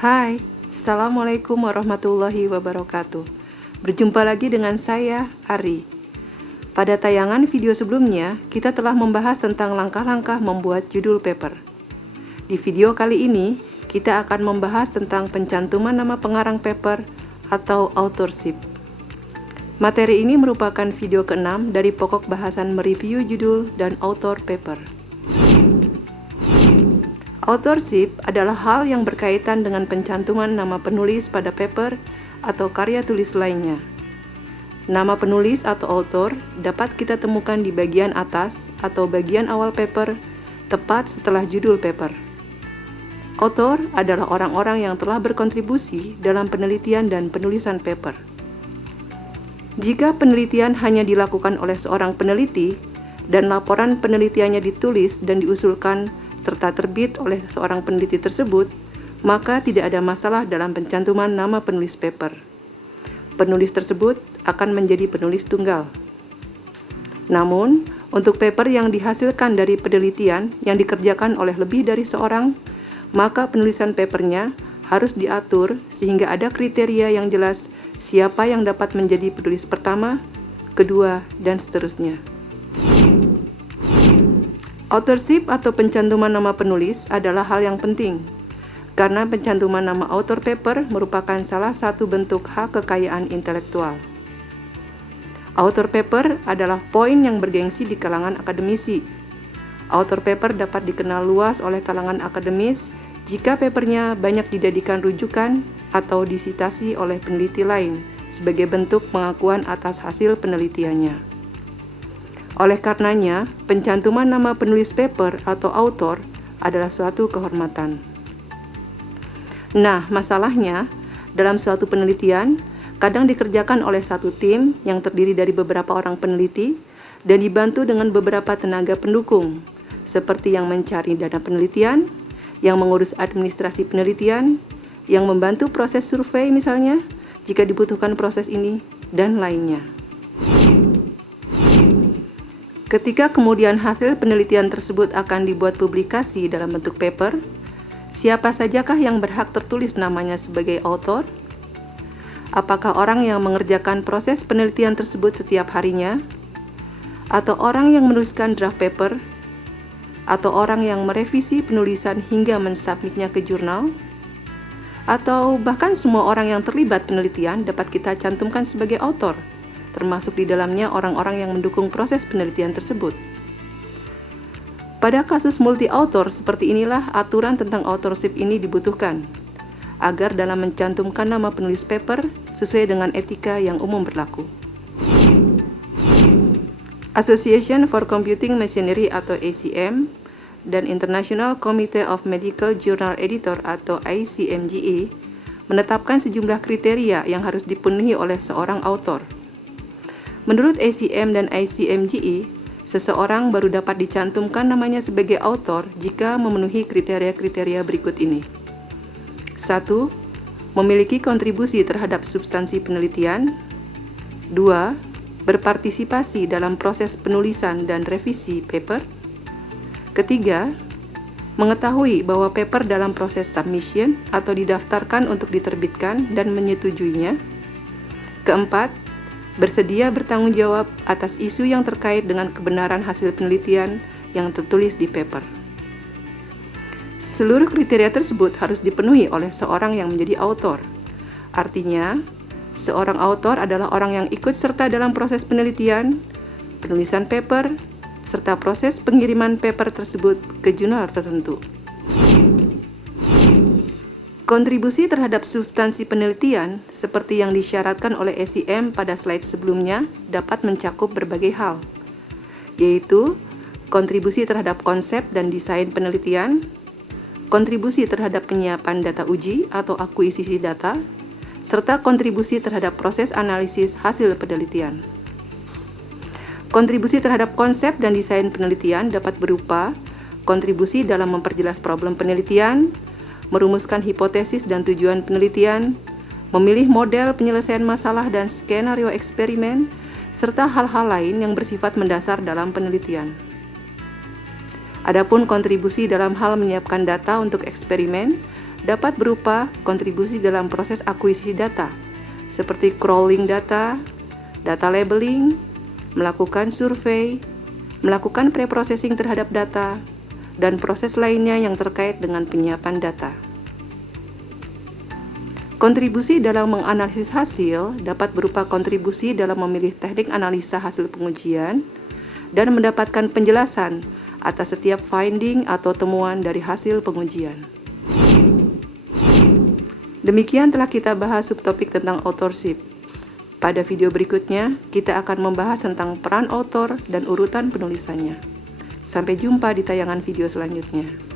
Hai, Assalamualaikum warahmatullahi wabarakatuh. Berjumpa lagi dengan saya, Ari. Pada tayangan video sebelumnya, kita telah membahas tentang langkah-langkah membuat judul paper. Di video kali ini, kita akan membahas tentang pencantuman nama pengarang paper atau authorship. Materi ini merupakan video ke-6 dari pokok bahasan mereview judul dan author paper. Authorship adalah hal yang berkaitan dengan pencantuman nama penulis pada paper atau karya tulis lainnya. Nama penulis atau author dapat kita temukan di bagian atas atau bagian awal paper, tepat setelah judul paper. Author adalah orang-orang yang telah berkontribusi dalam penelitian dan penulisan paper. Jika penelitian hanya dilakukan oleh seorang peneliti dan laporan penelitiannya ditulis dan diusulkan serta terbit oleh seorang peneliti tersebut, maka tidak ada masalah dalam pencantuman nama penulis paper. Penulis tersebut akan menjadi penulis tunggal. Namun, untuk paper yang dihasilkan dari penelitian yang dikerjakan oleh lebih dari seorang, maka penulisan papernya harus diatur sehingga ada kriteria yang jelas siapa yang dapat menjadi penulis pertama, kedua, dan seterusnya. Authorship atau pencantuman nama penulis adalah hal yang penting, karena pencantuman nama author paper merupakan salah satu bentuk hak kekayaan intelektual. Author paper adalah poin yang bergengsi di kalangan akademisi. Author paper dapat dikenal luas oleh kalangan akademis jika papernya banyak dijadikan rujukan atau disitasi oleh peneliti lain sebagai bentuk pengakuan atas hasil penelitiannya. Oleh karenanya, pencantuman nama penulis paper atau author adalah suatu kehormatan. Nah, masalahnya, dalam suatu penelitian, kadang dikerjakan oleh satu tim yang terdiri dari beberapa orang peneliti dan dibantu dengan beberapa tenaga pendukung, seperti yang mencari dana penelitian, yang mengurus administrasi penelitian, yang membantu proses survei misalnya, jika dibutuhkan proses ini, dan lainnya. Ketika kemudian hasil penelitian tersebut akan dibuat publikasi dalam bentuk paper, siapa sajakah yang berhak tertulis namanya sebagai author? Apakah orang yang mengerjakan proses penelitian tersebut setiap harinya? Atau orang yang menuliskan draft paper? Atau orang yang merevisi penulisan hingga mensubmitnya ke jurnal? Atau bahkan semua orang yang terlibat penelitian dapat kita cantumkan sebagai author, termasuk di dalamnya orang-orang yang mendukung proses penelitian tersebut. Pada kasus multi-author seperti inilah aturan tentang authorship ini dibutuhkan, agar dalam mencantumkan nama penulis paper sesuai dengan etika yang umum berlaku. Association for Computing Machinery atau ACM dan International Committee of Medical Journal Editor atau ICMJE menetapkan sejumlah kriteria yang harus dipenuhi oleh seorang author. Menurut ACM dan ICMJE, seseorang baru dapat dicantumkan namanya sebagai author jika memenuhi kriteria-kriteria berikut ini. 1. Memiliki kontribusi terhadap substansi penelitian. 2. Berpartisipasi dalam proses penulisan dan revisi paper. Ketiga, mengetahui bahwa paper dalam proses submission atau didaftarkan untuk diterbitkan dan menyetujuinya. Keempat, bersedia bertanggung jawab atas isu yang terkait dengan kebenaran hasil penelitian yang tertulis di paper. Seluruh kriteria tersebut harus dipenuhi oleh seorang yang menjadi author. Artinya, seorang author adalah orang yang ikut serta dalam proses penelitian, penulisan paper, serta proses pengiriman paper tersebut ke jurnal tertentu. Kontribusi terhadap substansi penelitian, seperti yang disyaratkan oleh ACM pada slide sebelumnya, dapat mencakup berbagai hal, yaitu kontribusi terhadap konsep dan desain penelitian, kontribusi terhadap penyiapan data uji atau akuisisi data, serta kontribusi terhadap proses analisis hasil penelitian. Kontribusi terhadap konsep dan desain penelitian dapat berupa kontribusi dalam memperjelas problem penelitian, merumuskan hipotesis dan tujuan penelitian, memilih model penyelesaian masalah dan skenario eksperimen, serta hal-hal lain yang bersifat mendasar dalam penelitian. Adapun kontribusi dalam hal menyiapkan data untuk eksperimen dapat berupa kontribusi dalam proses akuisisi data, seperti crawling data, data labeling, melakukan survei, melakukan preprocessing terhadap data, dan proses lainnya yang terkait dengan penyiapan data. Kontribusi dalam menganalisis hasil dapat berupa kontribusi dalam memilih teknik analisa hasil pengujian dan mendapatkan penjelasan atas setiap finding atau temuan dari hasil pengujian. Demikian telah kita bahas subtopik tentang authorship. Pada video berikutnya, kita akan membahas tentang peran author dan urutan penulisannya. Sampai jumpa di tayangan video selanjutnya.